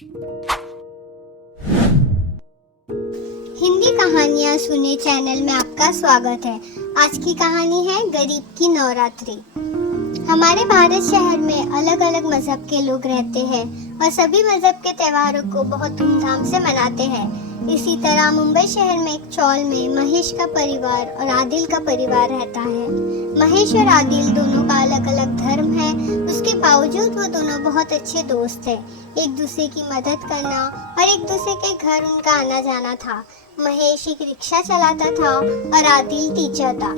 हिंदी कहानियाँ सुने चैनल में आपका स्वागत है। आज की कहानी है गरीब की नवरात्रि। हमारे भारत शहर में अलग अलग मजहब के लोग रहते हैं और सभी मजहब के त्योहारों को बहुत धूमधाम से मनाते हैं। इसी तरह मुंबई शहर में एक चौल में महेश का परिवार और आदिल का परिवार रहता है। महेश और आदिल दोनों का अलग अलग धर्म है, उसके बावजूद वो दोनों बहुत अच्छे दोस्त हैं। एक दूसरे की मदद करना और एक दूसरे के घर उनका आना जाना था। महेश एक रिक्शा चलाता था और आदिल टीचर था।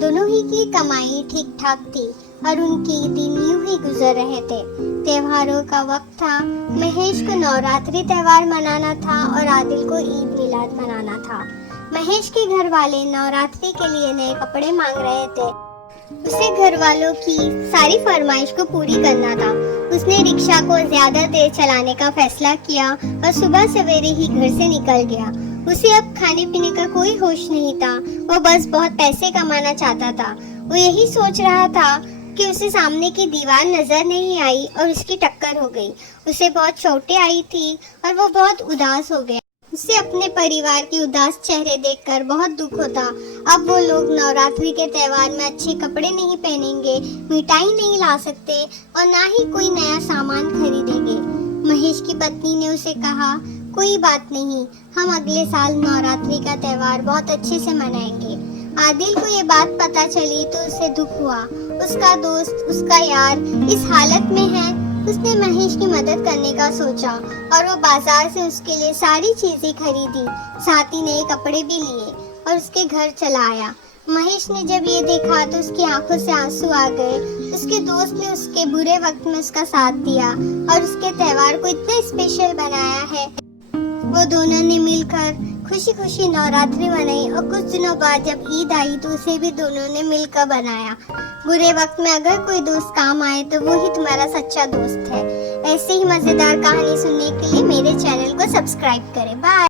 दोनों ही की कमाई ठीक ठाक थी और उनके दिन यूं ही गुजर रहे थे। त्योहारों का वक्त था। महेश को नवरात्रि त्योहार मनाना था और आदिल को ईद मिलाद मनाना था। महेश के घर वाले नवरात्रि के लिए नए कपड़े मांग रहे थे। उसे घर वालों की सारी फरमाइश को पूरी करना था। उसने रिक्शा को ज्यादा देर चलाने का फैसला किया और सुबह सवेरे ही घर से निकल गया। उसे अब खाने पीने का कोई होश नहीं था। वो बस बहुत पैसे कमाना चाहता था। वो यही सोच रहा था कि उसे सामने की दीवार नजर नहीं आई और उसकी टक्कर हो गई। उसे बहुत चोटें आई थी और वो बहुत उदास हो गया। उसे अपने परिवार के उदास चेहरे देखकर बहुत दुख होता। अब वो लोग नवरात्रि के त्योहार में अच्छे कपड़े नहीं पहनेंगे, मिठाई नहीं ला सकते और ना ही कोई नया सामान खरीदेंगे। महेश की पत्नी ने उसे कहा, कोई बात नहीं, हम अगले साल नवरात्रि का त्योहार बहुत अच्छे से मनाएंगे। आदिल को ये बात पता चली तो उसे दुख हुआ। उसका दोस्त, उसका यार इस हालत में है। उसने महेश की मदद करने का सोचा और वो बाजार से उसके लिए सारी चीजें खरीदी, साथ ही नए कपड़े भी लिए और उसके घर चला आया। महेश ने जब ये देखा तो उसकी आंखों से आंसू आ गए। उसके दोस्त ने उसके बुरे वक्त में उसका साथ दिया और उसके त्योहार को इतना स्पेशल बनाया है। वो दोनों ने मिलकर खुशी खुशी नवरात्रि मनाई और कुछ दिनों बाद जब ईद आई तो उसे भी दोनों ने मिलकर बनाया। बुरे वक्त में अगर कोई दोस्त काम आए तो वो ही तुम्हारा सच्चा दोस्त है। ऐसे ही मजेदार कहानी सुनने के लिए मेरे चैनल को सब्सक्राइब करें। बाय।